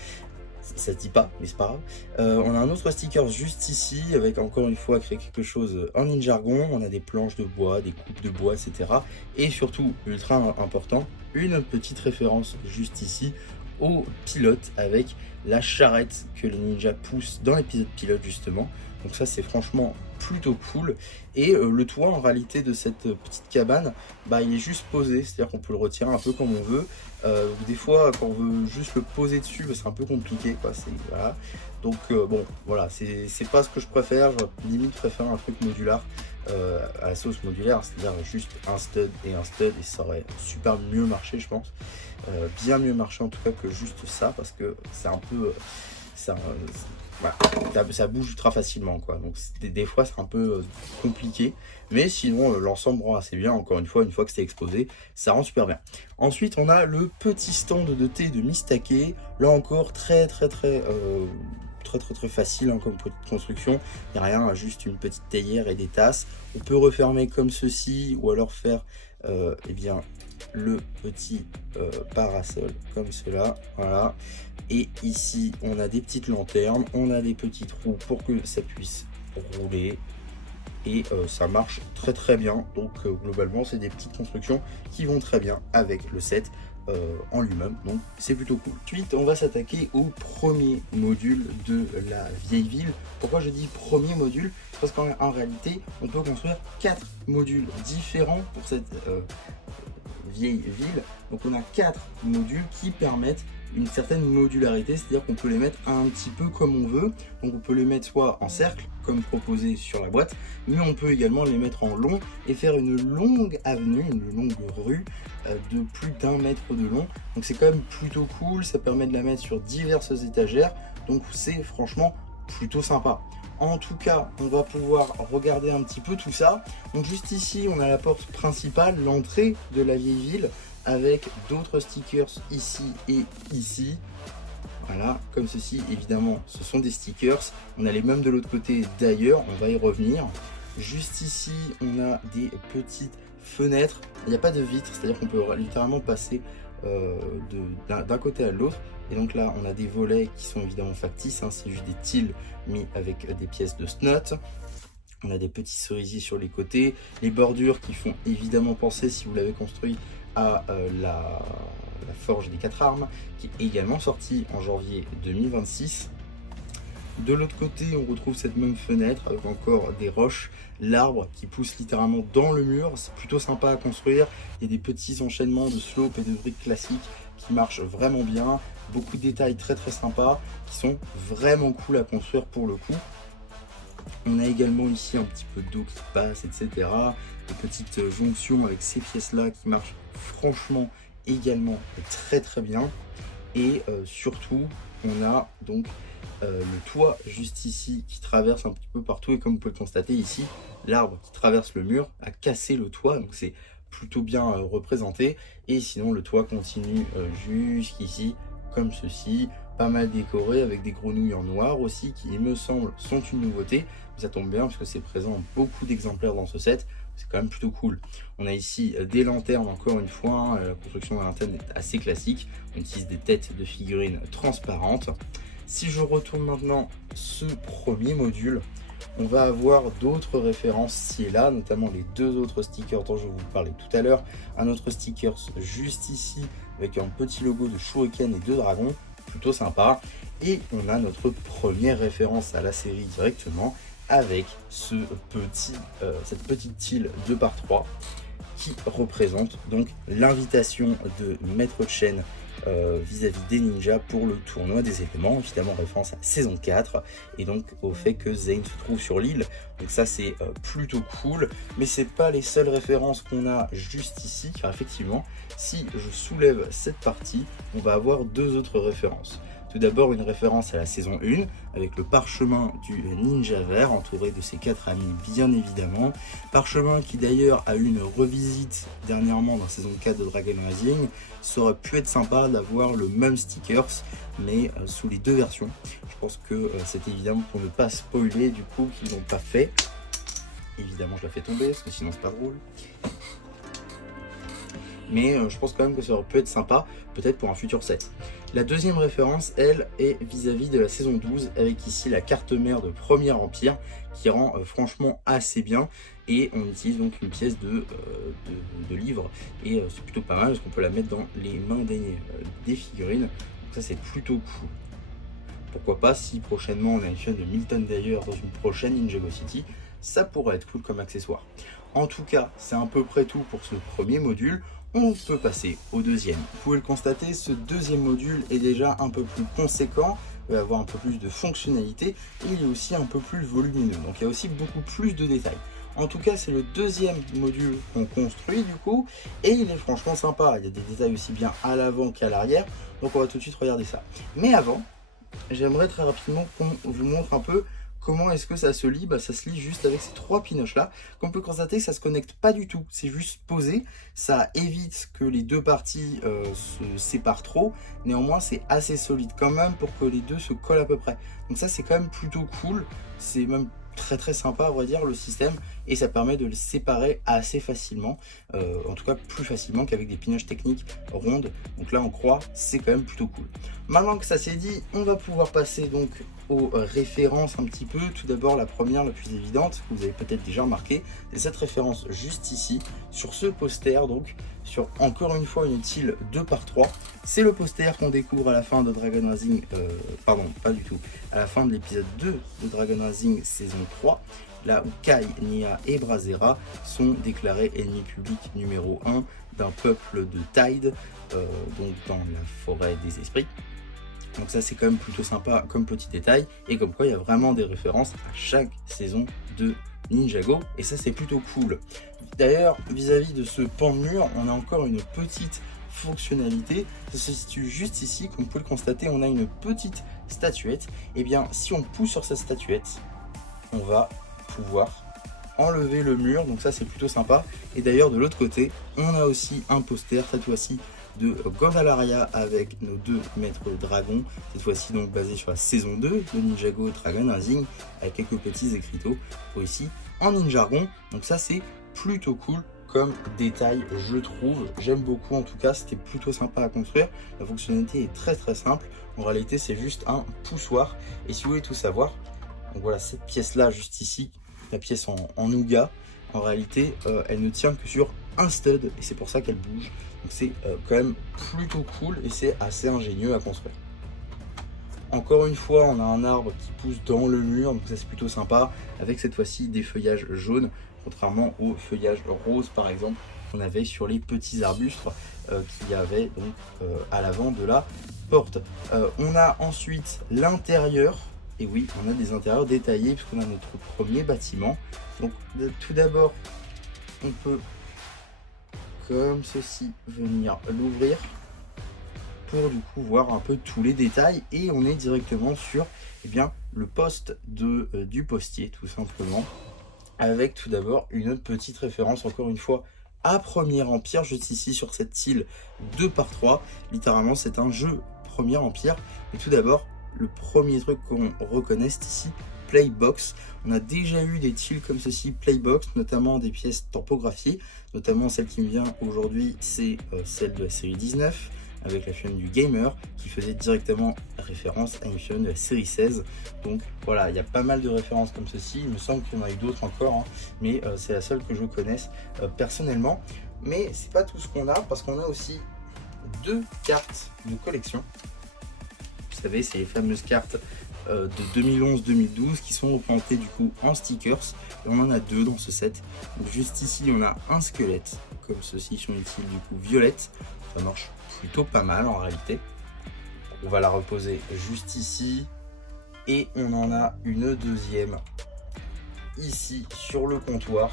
Ça se dit pas, mais c'est pas grave. On a un autre sticker juste ici avec encore une fois créé quelque chose en ninjargon. On a des planches de bois, des coupes de bois, etc. Et surtout, ultra important, une petite référence juste ici au pilote avec la charrette que les ninjas poussent dans l'épisode pilote justement. Donc ça c'est franchement plutôt cool. Et le toit en réalité de cette petite cabane, il est juste posé, c'est-à-dire qu'on peut le retirer un peu comme on veut. Des fois quand on veut juste le poser dessus, c'est un peu compliqué quoi, voilà. Donc bon voilà, c'est pas ce que je préfère, je limite préfère un truc modulaire à la sauce modulaire, c'est-à-dire juste un stud et ça aurait super mieux marché je pense. Bien mieux marché en tout cas que juste ça, parce que c'est un peu voilà, ça bouge ultra facilement quoi, donc des fois c'est un peu compliqué, mais sinon l'ensemble rend assez bien. Encore une fois que c'est exposé, ça rend super bien. Ensuite on a le petit stand de thé de Mistake, là encore très facile hein, comme petite construction. Il n'y a rien, juste une petite théière et des tasses. On peut refermer comme ceci, ou alors faire eh bien le petit parasol comme cela, voilà. Et ici on a des petites lanternes, on a des petits trous pour que ça puisse rouler, et ça marche très bien. Donc globalement c'est des petites constructions qui vont très bien avec le set en lui-même, donc c'est plutôt cool. Ensuite on va s'attaquer au premier module de la vieille ville. Pourquoi je dis premier module? Parce qu'en réalité on peut construire 4 modules différents pour cette vieille ville. Donc on a 4 modules qui permettent une certaine modularité, c'est-à-dire qu'on peut les mettre un petit peu comme on veut. Donc on peut les mettre soit en cercle comme proposé sur la boîte, mais on peut également les mettre en long et faire une longue avenue, une longue rue de plus d'1 mètre de long. Donc c'est quand même plutôt cool, ça permet de la mettre sur diverses étagères, donc c'est franchement plutôt sympa. En tout cas, on va pouvoir regarder un petit peu tout ça. Donc juste ici, on a la porte principale, l'entrée de la vieille ville, avec d'autres stickers ici et ici. Voilà, comme ceci, évidemment, ce sont des stickers. On a les mêmes de l'autre côté d'ailleurs, on va y revenir. Juste ici, on a des petites fenêtres. Il n'y a pas de vitre, c'est-à-dire qu'on peut littéralement passer d'un côté à l'autre. Et donc là, on a des volets qui sont évidemment factices, hein, c'est juste des tiles mis avec des pièces de snot. On a des petits cerisiers sur les côtés, les bordures qui font évidemment penser, si vous l'avez construit, à la forge des 4 armes, qui est également sortie en janvier 2026. De l'autre côté, on retrouve cette même fenêtre avec encore des roches, l'arbre qui pousse littéralement dans le mur. C'est plutôt sympa à construire. Il y a des petits enchaînements de slopes et de briques classiques qui marchent vraiment bien. Beaucoup de détails très sympas qui sont vraiment cool à construire pour le coup. On a également ici un petit peu d'eau qui passe, etc. Des petites jonctions avec ces pièces-là qui marchent franchement également très bien. Et surtout, on a donc le toit juste ici qui traverse un petit peu partout. Et comme vous pouvez le constater ici, l'arbre qui traverse le mur a cassé le toit. Donc c'est plutôt bien représenté. Et sinon, le toit continue jusqu'ici, comme ceci. Pas mal décoré avec des grenouilles en noir aussi, qui il me semble sont une nouveauté. Ça tombe bien parce que c'est présent en beaucoup d'exemplaires dans ce set, c'est quand même plutôt cool. On a ici des lanternes, encore une fois, la construction de la lanterne est assez classique. On utilise des têtes de figurines transparentes. Si je retourne maintenant ce premier module, on va avoir d'autres références ci et là, notamment les 2 autres stickers dont je vous parlais tout à l'heure. Un autre sticker juste ici avec un petit logo de Shuriken et 2 dragons, plutôt sympa. Et on a notre première référence à la série directement avec cette petite île 2x3 qui représente donc l'invitation de Maître Chen vis-à-vis des ninjas pour le tournoi des éléments, évidemment référence à la saison 4 et donc au fait que Zane se trouve sur l'île. Donc ça c'est plutôt cool, mais c'est pas les seules références qu'on a juste ici, car effectivement si je soulève cette partie, on va avoir 2 autres références. Tout d'abord une référence à la saison 1 avec le parchemin du ninja vert entouré de ses 4 amis bien évidemment. Parchemin qui d'ailleurs a eu une revisite dernièrement dans la saison 4 de Dragon Rising. Ça aurait pu être sympa d'avoir le même stickers mais sous les 2 versions. Je pense que c'est évidemment pour ne pas spoiler du coup qu'ils n'ont pas fait. Évidemment je la fais tomber parce que sinon c'est pas drôle. Mais je pense quand même que ça aurait pu être sympa, peut-être pour un futur set. La deuxième référence, elle, est vis-à-vis de la saison 12, avec ici la carte mère de Premier Empire, qui rend franchement assez bien. Et on utilise donc une pièce de livre, et c'est plutôt pas mal, parce qu'on peut la mettre dans les mains des figurines. Donc ça c'est plutôt cool. Pourquoi pas, si prochainement on a une chaîne de Milton d'ailleurs dans une prochaine Ninjago City, ça pourrait être cool comme accessoire. En tout cas, c'est à peu près tout pour ce premier module. On peut passer au deuxième. Vous pouvez le constater, ce deuxième module est déjà un peu plus conséquent, il va avoir un peu plus de fonctionnalités et il est aussi un peu plus volumineux. Donc il y a aussi beaucoup plus de détails. En tout cas, c'est le deuxième module qu'on construit du coup et il est franchement sympa. Il y a des détails aussi bien à l'avant qu'à l'arrière. Donc on va tout de suite regarder ça. Mais avant, j'aimerais très rapidement qu'on vous montre un peu comment est-ce que ça se lie. Ça se lie juste avec ces trois pinoches là. Comme on peut constater, ça se connecte pas du tout, c'est juste posé. Ça évite que les deux parties se séparent trop. Néanmoins, c'est assez solide quand même pour que les deux se collent à peu près. Donc ça, c'est quand même plutôt cool. C'est même très sympa à vrai dire le système, et ça permet de les séparer assez facilement, en tout cas plus facilement qu'avec des pinoches techniques rondes. Donc là on croit, c'est quand même plutôt cool. Maintenant que ça c'est dit, on va pouvoir passer donc aux références un petit peu. Tout d'abord, la première, la plus évidente, que vous avez peut-être déjà remarqué, c'est cette référence juste ici sur ce poster, donc sur encore une fois une utile 2x3. C'est le poster qu'on découvre à la fin de Dragon Rising, pardon, pas du tout, à la fin de l'épisode 2 de Dragon Rising saison 3, là où Kai, Nia et Brazera sont déclarés ennemis publics numéro 1 d'un peuple de Tide, donc dans la forêt des esprits. Donc ça c'est quand même plutôt sympa comme petit détail, et comme quoi il y a vraiment des références à chaque saison de Ninjago, et ça c'est plutôt cool. D'ailleurs, vis-à-vis de ce pan de mur, on a encore une petite fonctionnalité. Ça se situe juste ici, comme vous pouvez le constater, on a une petite statuette. Et bien si on pousse sur cette statuette, on va pouvoir enlever le mur, donc ça c'est plutôt sympa. Et d'ailleurs de l'autre côté, on a aussi un poster, cette fois-ci de Gandalaria avec nos deux maîtres dragons, cette fois-ci donc basé sur la saison 2 de Ninjago Dragon Rising, avec quelques petits écriteaux aussi en ninjargon. Donc ça c'est plutôt cool comme détail, je trouve. J'aime beaucoup, en tout cas c'était plutôt sympa à construire. La fonctionnalité est très simple, en réalité c'est juste un poussoir. Et si vous voulez tout savoir, donc voilà, cette pièce là juste ici, la pièce en nougat, en réalité elle ne tient que sur un stud, et c'est pour ça qu'elle bouge. Donc c'est quand même plutôt cool et c'est assez ingénieux à construire. Encore une fois, on a un arbre qui pousse dans le mur, donc ça c'est plutôt sympa, avec cette fois-ci des feuillages jaunes, contrairement au feuillage rose par exemple qu'on avait sur les petits arbustes qu'il y avait donc à l'avant de la porte. On a ensuite l'intérieur, et oui, on a des intérieurs détaillés puisqu'on a notre premier bâtiment. Donc tout d'abord, on peut comme ceci venir l'ouvrir pour du coup voir un peu tous les détails, et on est directement sur le poste du postier tout simplement, avec tout d'abord une autre petite référence encore une fois à Premier Empire juste ici sur cette île 2x3. Littéralement c'est un jeu Premier Empire. Et tout d'abord, le premier truc qu'on reconnaît ici, Playbox. On a déjà eu des tiles comme ceci, Playbox, notamment des pièces tampographiées, notamment celle qui me vient aujourd'hui, c'est celle de la série 19, avec la chaîne du Gamer, qui faisait directement référence à une chaîne de la série 16. Donc voilà, il y a pas mal de références comme ceci, il me semble qu'il y en a eu d'autres encore, hein, mais c'est la seule que je connaisse personnellement. Mais c'est pas tout ce qu'on a, parce qu'on a aussi deux cartes de collection. Vous savez, c'est les fameuses cartes de 2011-2012 qui sont représentées du coup en stickers, et on en a deux dans ce set. Donc juste ici on a un squelette comme ceci sur une tile du coup violette, ça marche plutôt pas mal en réalité. On va la reposer juste ici, et on en a une deuxième ici sur le comptoir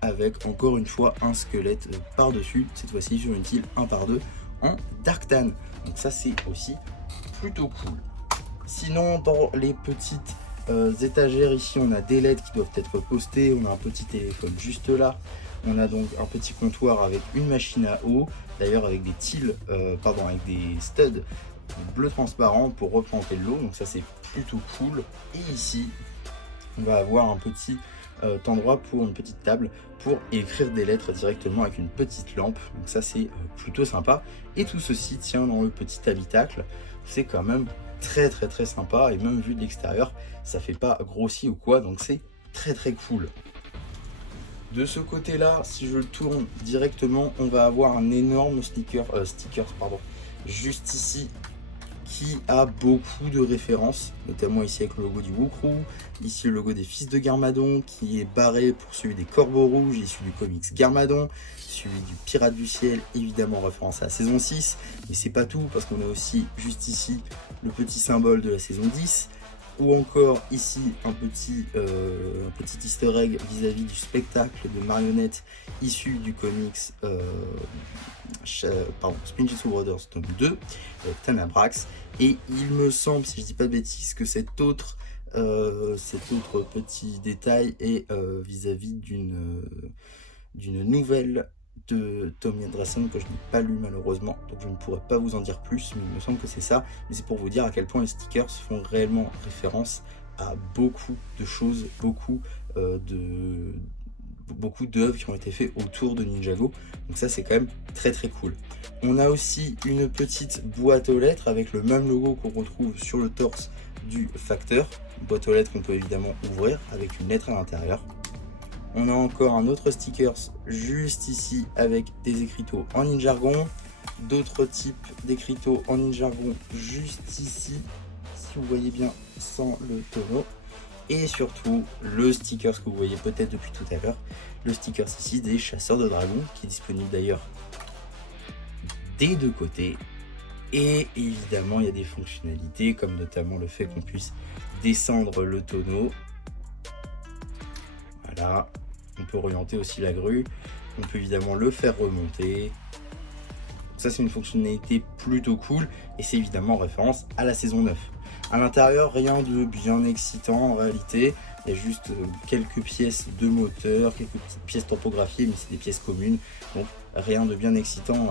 avec encore une fois un squelette par dessus, cette fois-ci sur une tile 1x2 en Dark Tan. Donc ça c'est aussi plutôt cool. Sinon, dans les petites étagères ici, on a des LED qui doivent être postées, on a un petit téléphone juste là, on a donc un petit comptoir avec une machine à eau, d'ailleurs avec des tiles, avec des studs bleu transparent pour représenter l'eau, donc ça c'est plutôt cool. Et ici, on va avoir un petit endroit pour une petite table pour écrire des lettres directement avec une petite lampe, donc ça c'est plutôt sympa. Et tout ceci tient dans le petit habitacle, c'est quand même très sympa, et même vu de l'extérieur ça fait pas grossi ou quoi, donc c'est très cool. De ce côté là, si je le tourne directement, on va avoir un énorme sticker juste ici qui a beaucoup de références, notamment ici avec le logo du Wukru, ici le logo des Fils de Garmadon qui est barré pour celui des Corbeaux Rouges, issu du comics Garmadon, celui du Pirate du Ciel, évidemment en référence à la saison 6, mais c'est pas tout parce qu'on a aussi juste ici le petit symbole de la saison 10, ou encore ici un petit easter egg vis-à-vis du spectacle de marionnettes issu du comics Spinjitzu Brothers tome 2, Tanabrax, et il me semble, si je dis pas de bêtises, que cet autre petit détail est vis-à-vis d'une nouvelle de Tommy Anderson que je n'ai pas lu malheureusement, donc je ne pourrais pas vous en dire plus, mais il me semble que c'est ça. Mais c'est pour vous dire à quel point les stickers font réellement référence à beaucoup de choses, beaucoup d'œuvres qui ont été faites autour de Ninjago, donc ça c'est quand même très très cool. On a aussi une petite boîte aux lettres avec le même logo qu'on retrouve sur le torse du facteur, une boîte aux lettres qu'on peut évidemment ouvrir avec une lettre à l'intérieur. On a encore un autre stickers juste ici avec des écriteaux en Ninjargon, d'autres types d'écriteaux en Ninjargon juste ici, si vous voyez bien sans le tonneau, et surtout le stickers que vous voyez peut-être depuis tout à l'heure, le stickers ici des chasseurs de dragons qui est disponible d'ailleurs des deux côtés, et évidemment il y a des fonctionnalités comme notamment le fait qu'on puisse descendre le tonneau. Voilà, on peut orienter aussi la grue, on peut évidemment le faire remonter. Ça c'est une fonctionnalité plutôt cool et c'est évidemment en référence à la saison 9. À l'intérieur, rien de bien excitant en réalité, il y a juste quelques pièces de moteur, quelques petites pièces topographiées, mais c'est des pièces communes, donc rien de bien excitant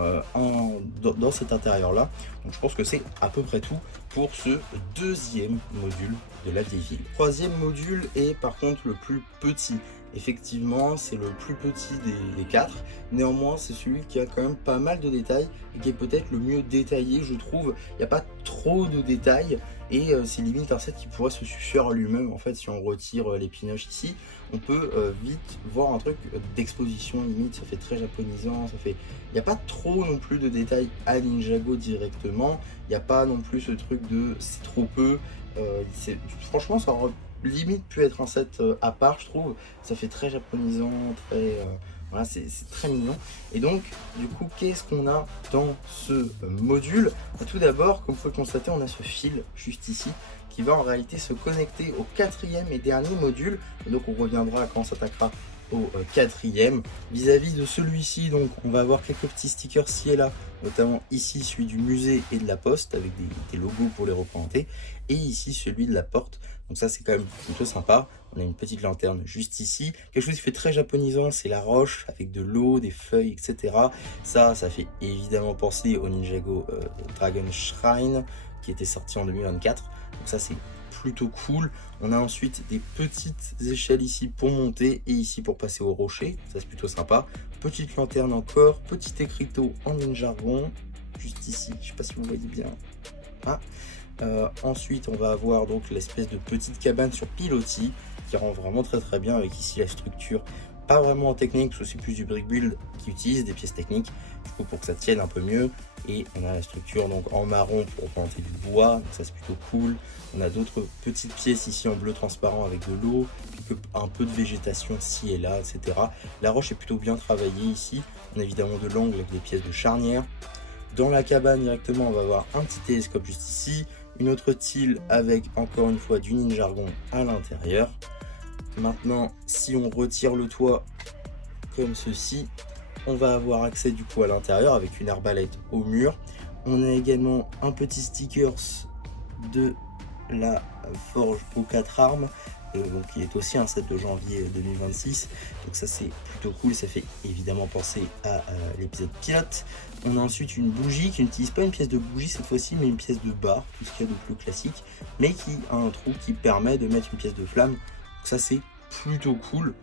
dans cet intérieur là. Donc je pense que c'est à peu près tout pour ce deuxième module de la vieille ville. Troisième module est par contre le plus petit. Effectivement, c'est le plus petit des quatre. Néanmoins, c'est celui qui a quand même pas mal de détails et qui est peut-être le mieux détaillé, je trouve. Il n'y a pas trop de détails et c'est limite un set qui pourrait se suffire à lui-même. En fait, si on retire les pinoches ici, on peut vite voir un truc d'exposition limite. Ça fait très japonisant. Il n'y a pas trop non plus de détails à Ninjago directement. Il n'y a pas non plus ce truc de c'est trop peu. Franchement, ça aurait limite pu être un set à part, je trouve. Ça fait très japonisant, très voilà, c'est très mignon. Et donc du coup, qu'est-ce qu'on a dans ce module? Tout d'abord, comme vous pouvez le constater, on a ce fil juste ici qui va en réalité se connecter au quatrième et dernier module, et donc on reviendra quand on s'attaquera au quatrième. Vis-à-vis de celui-ci, donc on va avoir quelques petits stickers ci et là, notamment ici celui du musée et de la poste avec des logos pour les représenter, et ici celui de la porte. Donc ça c'est quand même plutôt sympa. On a une petite lanterne juste ici, quelque chose qui fait très japonisant, c'est la roche avec de l'eau, des feuilles, etc. Ça fait évidemment penser au Ninjago Dragon Shrine qui était sorti en 2024. Donc ça c'est plutôt cool. On a ensuite des petites échelles ici pour monter et ici pour passer au rocher, ça c'est plutôt sympa. Petite lanterne encore, petit écriteau en Ninjargon juste ici, je sais pas si vous voyez bien. Ah. Ensuite on va avoir donc l'espèce de petite cabane sur pilotis qui rend vraiment très bien, avec ici la structure pas vraiment en technique parce que c'est plus du brick build qui utilise des pièces techniques du coup pour que ça tienne un peu mieux, et on a la structure donc en marron pour représenter du bois, donc ça c'est plutôt cool. On a d'autres petites pièces ici en bleu transparent avec de l'eau, un peu de végétation ci et là, etc. La roche est plutôt bien travaillée ici. On a évidemment de l'angle avec des pièces de charnière. Dans la cabane directement on va avoir un petit télescope juste ici, une autre tile avec encore une fois du Ninjargon à l'intérieur. Maintenant si on retire le toit comme ceci, on va avoir accès du coup à l'intérieur avec une arbalète au mur. On a également un petit stickers de la forge aux 4 armes, donc qui est aussi un set de janvier 2026, donc ça c'est plutôt cool, ça fait évidemment penser à l'épisode pilote. On a ensuite une bougie qui n'utilise pas une pièce de bougie cette fois-ci, mais une pièce de bar, tout ce qu'il y a de plus classique, mais qui a un trou qui permet de mettre une pièce de flamme, donc ça c'est plutôt cool.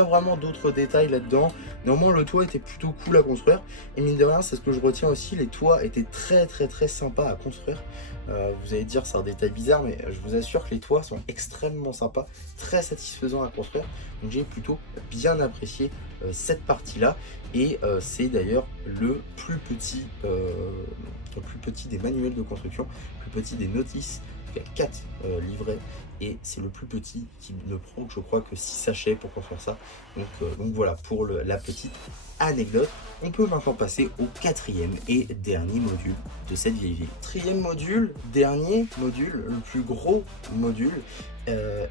pas vraiment d'autres détails là-dedans. Néanmoins, le toit était plutôt cool à construire. Et mine de rien, c'est ce que je retiens aussi, les toits étaient très sympas à construire. Vous allez dire c'est un détail bizarre, mais je vous assure que les toits sont extrêmement sympas, très satisfaisants à construire. Donc j'ai plutôt bien apprécié cette partie-là. Et c'est d'ailleurs le plus petit des manuels de construction, le plus petit des notices. Il y a 4 livrets et c'est le plus petit qui ne prend, je crois, que 6 sachets pour construire ça. Donc voilà pour la petite anecdote. On peut maintenant passer au 4e et dernier module de cette vieille ville. 4e module, dernier module, le plus gros module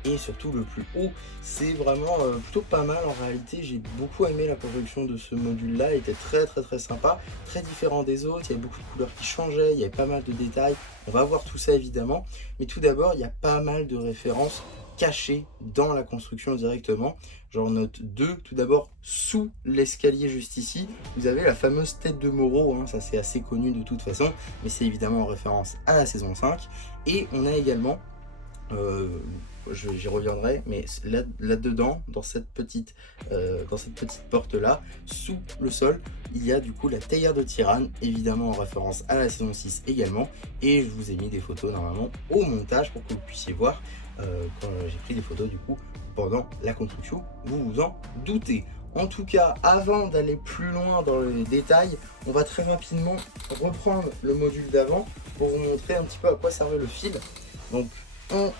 et surtout le plus haut. C'est vraiment plutôt pas mal en réalité. J'ai beaucoup aimé la construction de ce module là, il était très sympa, très différent des autres. Il y avait beaucoup de couleurs qui changeaient, il y avait pas mal de détails. On va voir tout ça évidemment, mais tout d'abord il y a pas mal de références cachées dans la construction directement. J'en note 2. Tout d'abord, sous l'escalier juste ici, vous avez la fameuse tête de Moreau, hein. Ça c'est assez connu de toute façon, mais c'est évidemment en référence à la saison 5. Et on a également, j'y reviendrai, mais là-dedans, dans cette petite porte là, sous le sol, il y a du coup la théière de Tyrane, évidemment en référence à la saison 6 également. Et je vous ai mis des photos normalement au montage pour que vous puissiez voir quand j'ai pris des photos du coup pendant la construction, vous vous en doutez. En tout cas, avant d'aller plus loin dans les détails, on va très rapidement reprendre le module d'avant pour vous montrer un petit peu à quoi servait le fil. Donc on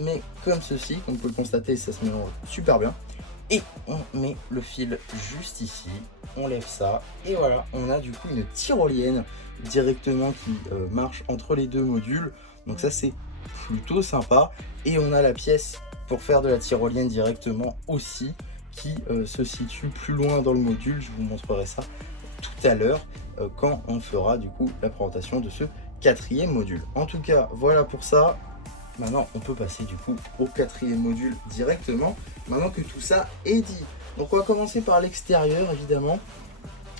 met comme ceci, comme vous pouvez le constater, ça se mélange super bien. Et on met le fil juste ici, on lève ça, et voilà, on a du coup une tyrolienne directement qui marche entre les deux modules. Donc ça c'est plutôt sympa. Et on a la pièce pour faire de la tyrolienne directement aussi, qui se situe plus loin dans le module. Je vous montrerai ça tout à l'heure quand on fera du coup la présentation de ce 4e module. En tout cas, voilà pour ça. Maintenant, on peut passer du coup au 4e module directement, maintenant que tout ça est dit. Donc on va commencer par l'extérieur évidemment.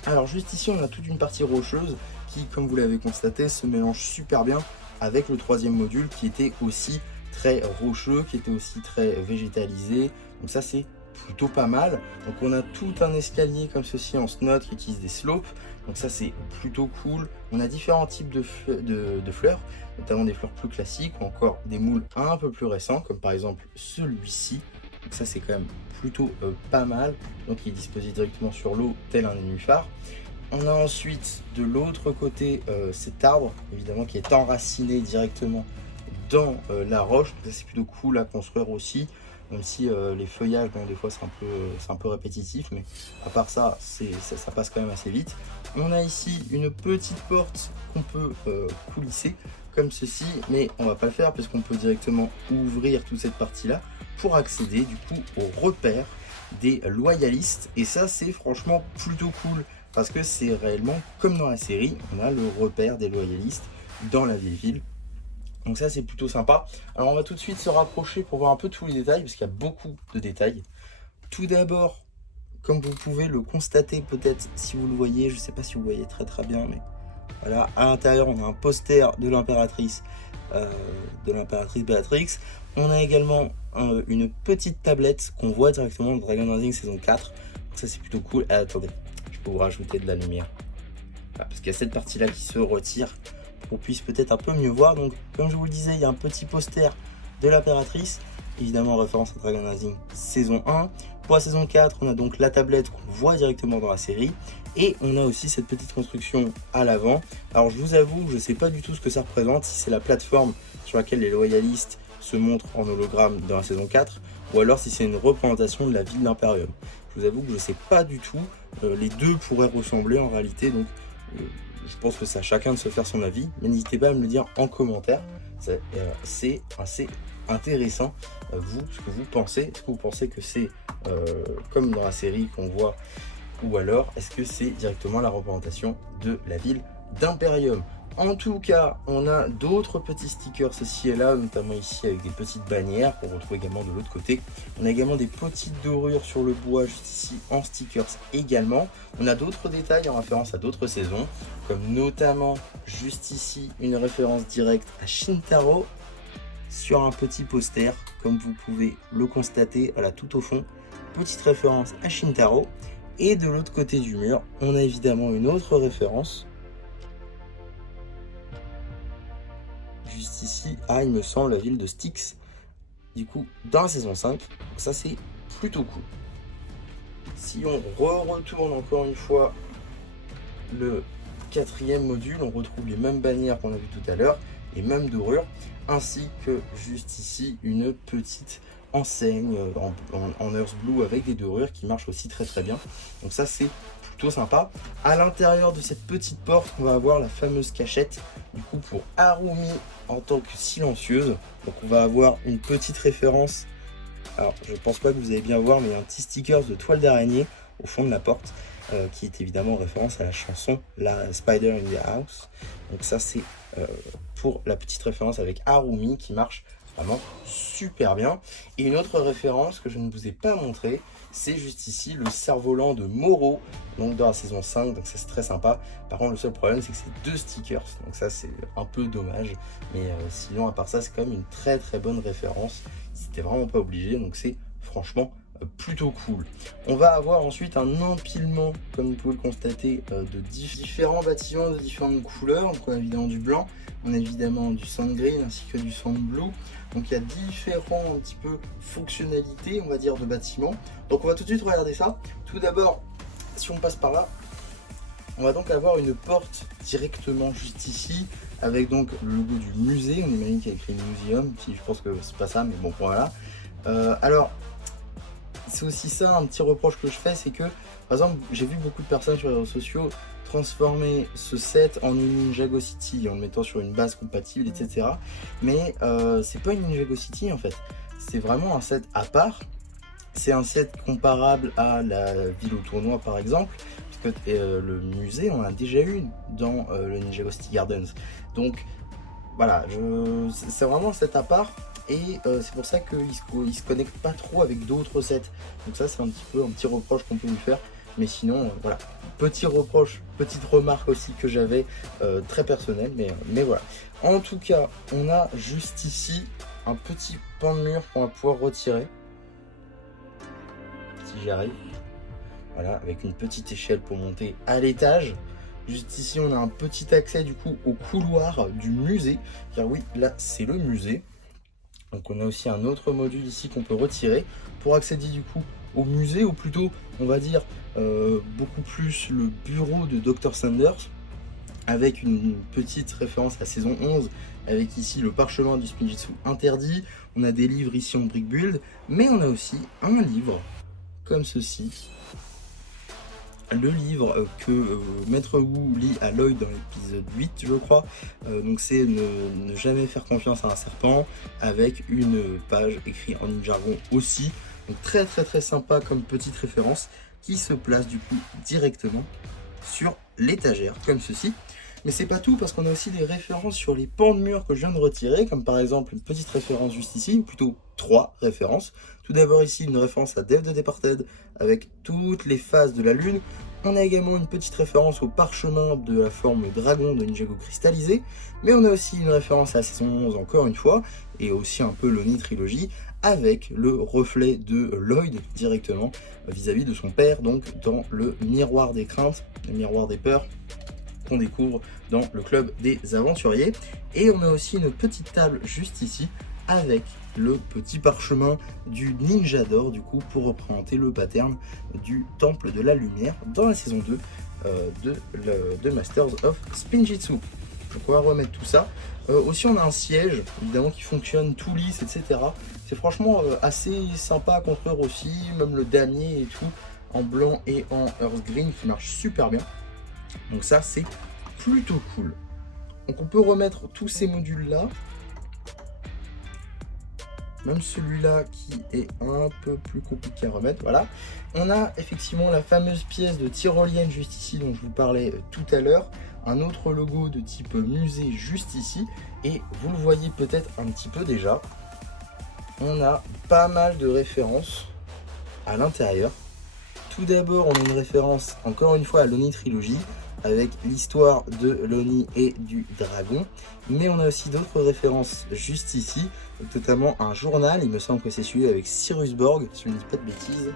Alors juste ici, on a toute une partie rocheuse qui, comme vous l'avez constaté, se mélange super bien avec le 3e module qui était aussi très rocheux, qui était aussi très végétalisé. Donc ça c'est plutôt pas mal. Donc on a tout un escalier comme ceci en snot qui utilise des slopes. Donc ça c'est plutôt cool. On a différents types de fleurs, notamment des fleurs plus classiques ou encore des moules un peu plus récents, comme par exemple celui-ci. Donc ça c'est quand même plutôt pas mal. Donc il est disposé directement sur l'eau tel un nénuphar. On a ensuite de l'autre côté cet arbre évidemment qui est enraciné directement dans la roche. Donc ça c'est plutôt cool à construire aussi, même si les feuillages, bon, des fois c'est un peu répétitif, mais à part ça, ça passe quand même assez vite. On a ici une petite porte qu'on peut coulisser comme ceci, mais on va pas le faire parce qu'on peut directement ouvrir toute cette partie là pour accéder du coup au repère des loyalistes. Et ça c'est franchement plutôt cool parce que c'est réellement comme dans la série, on a le repère des loyalistes dans la vieille ville. Donc ça c'est plutôt sympa. Alors on va tout de suite se rapprocher pour voir un peu tous les détails parce qu'il y a beaucoup de détails. Tout d'abord, comme vous pouvez le constater peut-être si vous le voyez, je ne sais pas si vous voyez très bien, mais voilà, à l'intérieur on a un poster de l'impératrice Béatrix. On a également une petite tablette qu'on voit directement dans Dragon Rising saison 4. Donc ça c'est plutôt cool. Ah, attendez, je peux vous rajouter de la lumière. Voilà, parce qu'il y a cette partie là qui se retire pour qu'on puisse peut-être un peu mieux voir. Donc comme je vous le disais, il y a un petit poster de l'impératrice, évidemment en référence à Dragon Rising saison 1. Pour la saison 4, on a donc la tablette qu'on voit directement dans la série. Et on a aussi cette petite construction à l'avant. Alors je vous avoue, je ne sais pas du tout ce que ça représente, si c'est la plateforme sur laquelle les loyalistes se montrent en hologramme dans la saison 4, ou alors si c'est une représentation de la ville d'Imperium. Je vous avoue que je ne sais pas du tout, les deux pourraient ressembler en réalité, donc je pense que c'est à chacun de se faire son avis, mais n'hésitez pas à me le dire en commentaire, c'est assez intéressant, vous, ce que vous pensez. Est-ce que vous pensez que c'est comme dans la série qu'on voit, ou alors est-ce que c'est directement la représentation de la ville d'Imperium? En tout cas, on a d'autres petits stickers ceci et là, notamment ici avec des petites bannières qu'on retrouve également de l'autre côté. On a également des petites dorures sur le bois juste ici en stickers également. On a d'autres détails en référence à d'autres saisons, comme notamment juste ici une référence directe à Shintaro sur un petit poster, comme vous pouvez le constater, voilà, tout au fond. petite référence à Shintaro. Et de l'autre côté du mur, on a évidemment une autre référence. Juste ici, à, il me semble, la ville de Styx. Du coup, dans la saison 5. Donc ça, c'est plutôt cool. Si on retourne encore une fois le 4e module, on retrouve les mêmes bannières qu'on a vu tout à l'heure, les mêmes dorures, ainsi que juste ici, une petite enseigne en Earth Blue avec des dorures qui marchent aussi très très bien. Donc ça, c'est plutôt sympa. À l'intérieur de cette petite porte, on va avoir la fameuse cachette, du coup pour Harumi en tant que silencieuse. Donc on va avoir une petite référence. Alors, je pense pas que vous allez bien voir, mais il y a un petit sticker de toile d'araignée au fond de la porte, qui est évidemment en référence à la chanson la Spider in the House. Donc ça, c'est pour la petite référence avec Harumi qui marche vraiment super bien. Et une autre référence que je ne vous ai pas montré, c'est juste ici le cerf-volant de Moro, donc dans la saison 5, donc ça c'est très sympa. Par contre, le seul problème, c'est que c'est 2 stickers, donc ça c'est un peu dommage. Mais sinon, à part ça, c'est quand même une très très bonne référence. C'était vraiment pas obligé, donc c'est franchement plutôt cool. On va avoir ensuite un empilement, comme vous pouvez le constater, de différents bâtiments de différentes couleurs. Donc on a évidemment du blanc, on a évidemment du sand green ainsi que du sand blue. Donc il y a différents un petit peu fonctionnalités, on va dire, de bâtiments. Donc on va tout de suite regarder ça. Tout d'abord, si on passe par là, on va donc avoir une porte directement juste ici, avec donc le logo du musée. On imagine qu'il y a écrit Museum, si je pense que c'est pas ça, mais bon voilà. Alors, c'est aussi ça un petit reproche que je fais, c'est que par exemple j'ai vu beaucoup de personnes sur les réseaux sociaux transformer ce set en une Ninjago City en le mettant sur une base compatible, etc. Mais c'est pas une Ninjago City en fait, c'est vraiment un set à part. C'est un set comparable à la ville au tournoi par exemple, puisque le musée on a déjà eu dans le Ninjago City Gardens. Donc voilà, c'est vraiment un set à part. Et c'est pour ça qu'il se connecte pas trop avec d'autres sets. Donc ça c'est un petit reproche qu'on peut lui faire. Mais sinon voilà, petit reproche, petite remarque aussi que j'avais très personnelle, mais voilà. En tout cas, on a juste ici un petit pan de mur qu'on va pouvoir retirer. Si j'y arrive. Voilà, avec une petite échelle pour monter à l'étage. Juste ici on a un petit accès du coup au couloir du musée. Car oui, là c'est le musée. Donc on a aussi un autre module ici qu'on peut retirer pour accéder du coup au musée, ou plutôt on va dire beaucoup plus le bureau de Dr Sanders, avec une petite référence à la saison 11, avec ici le parchemin du Spinjitzu interdit. On a des livres ici en brick build, mais on a aussi un livre comme ceci. Le livre que Maître Wu lit à Lloyd dans l'épisode 8, je crois. Donc c'est ne jamais faire confiance à un serpent, avec une page écrite en jargon aussi. Donc très très très sympa comme petite référence qui se place du coup directement sur l'étagère comme ceci. Mais c'est pas tout, parce qu'on a aussi des références sur les pans de mur que je viens de retirer, comme par exemple une petite référence juste ici, ou plutôt 3 références. Tout d'abord ici une référence à Death the Departed avec toutes les phases de la lune. On a également une petite référence au parchemin de la forme dragon de Ninjago cristallisé, mais on a aussi une référence à la saison 11 encore une fois, et aussi un peu l'Oni trilogie, avec le reflet de Lloyd directement vis-à-vis de son père, donc dans le miroir des craintes, le miroir des peurs, qu'on découvre dans le club des aventuriers. Et on a aussi une petite table juste ici avec le petit parchemin du Ninja d'or, du coup pour représenter le pattern du temple de la lumière dans la saison 2 de Masters of Spinjitzu. Donc on va remettre tout ça. Aussi on a un siège évidemment qui fonctionne tout lisse, etc. C'est franchement assez sympa à construire aussi, même le damier et tout en blanc et en earth green qui marche super bien. Donc ça c'est plutôt cool. Donc on peut remettre tous ces modules là, même celui-là qui est un peu plus compliqué à remettre. Voilà, on a effectivement la fameuse pièce de tyrolienne juste ici dont je vous parlais tout à l'heure, un autre logo de type musée juste ici, et vous le voyez peut-être un petit peu déjà, on a pas mal de références à l'intérieur. Tout d'abord, on a une référence encore une fois à l'Oni trilogie avec l'histoire de l'Oni et du dragon, mais on a aussi d'autres références juste ici, notamment un journal, il me semble que c'est celui avec Cyrus Borg, si je ne dis pas de bêtises.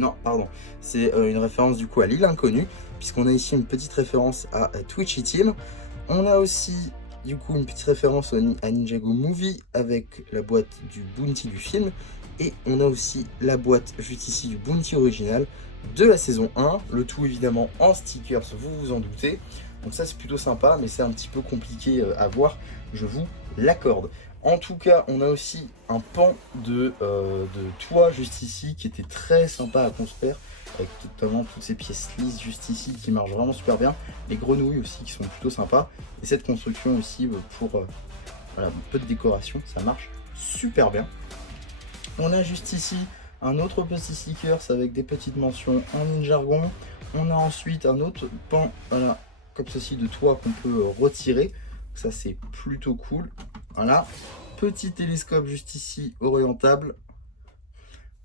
Non, pardon. C'est une référence du coup à l'île inconnue, puisqu'on a ici une petite référence à Twitchy Team. On a aussi du coup une petite référence à Ninjago Movie avec la boîte du Bounty du film. Et on a aussi la boîte juste ici du Bounty original de la saison 1. Le tout évidemment en stickers, vous vous en doutez. Donc ça c'est plutôt sympa, mais c'est un petit peu compliqué à voir, je vous l'accorde. En tout cas, on a aussi un pan de toit juste ici qui était très sympa à construire, avec notamment toutes ces pièces lisses juste ici qui marchent vraiment super bien. Les grenouilles aussi qui sont plutôt sympas. Et cette construction aussi pour voilà, un peu de décoration, ça marche super bien. On a juste ici un autre petit stickers avec des petites mentions en Ninjargon. On a ensuite un autre pan, voilà, comme ceci de toit qu'on peut retirer. Ça c'est plutôt cool. Voilà, petit télescope juste ici orientable.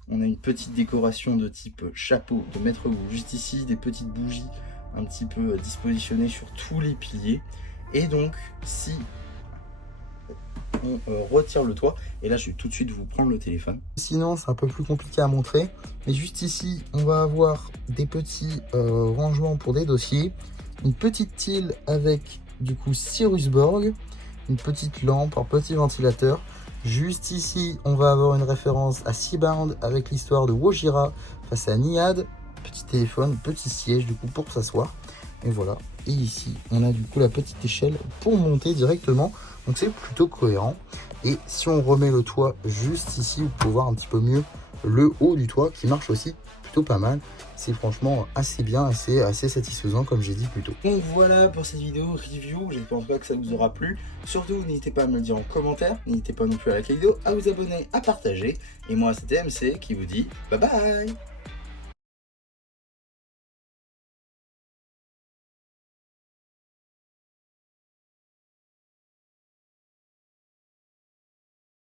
On a une petite décoration de type chapeau de maître Wu juste ici, des petites bougies un petit peu dispositionnées sur tous les piliers. Et donc si on retire le toit, et là je vais tout de suite vous prendre le téléphone. Sinon c'est un peu plus compliqué à montrer, mais juste ici on va avoir des petits rangements pour des dossiers, une petite île avec du coup Cyrus Borg, une petite lampe, un petit ventilateur. Juste ici on va avoir une référence à Seabound avec l'histoire de Wojira face à Niad, petit téléphone, petit siège du coup pour s'asseoir, et voilà. Et ici on a du coup la petite échelle pour monter directement, donc c'est plutôt cohérent. Et si on remet le toit juste ici, vous pouvez voir un petit peu mieux le haut du toit qui marche aussi plutôt pas mal. C'est franchement assez bien, assez satisfaisant comme j'ai dit plus tôt. Donc voilà pour cette vidéo review, j'espère pas que ça vous aura plu. Surtout n'hésitez pas à me le dire en commentaire, n'hésitez pas non plus à liker la vidéo, à vous abonner, à partager. Et moi c'était MC qui vous dit bye bye.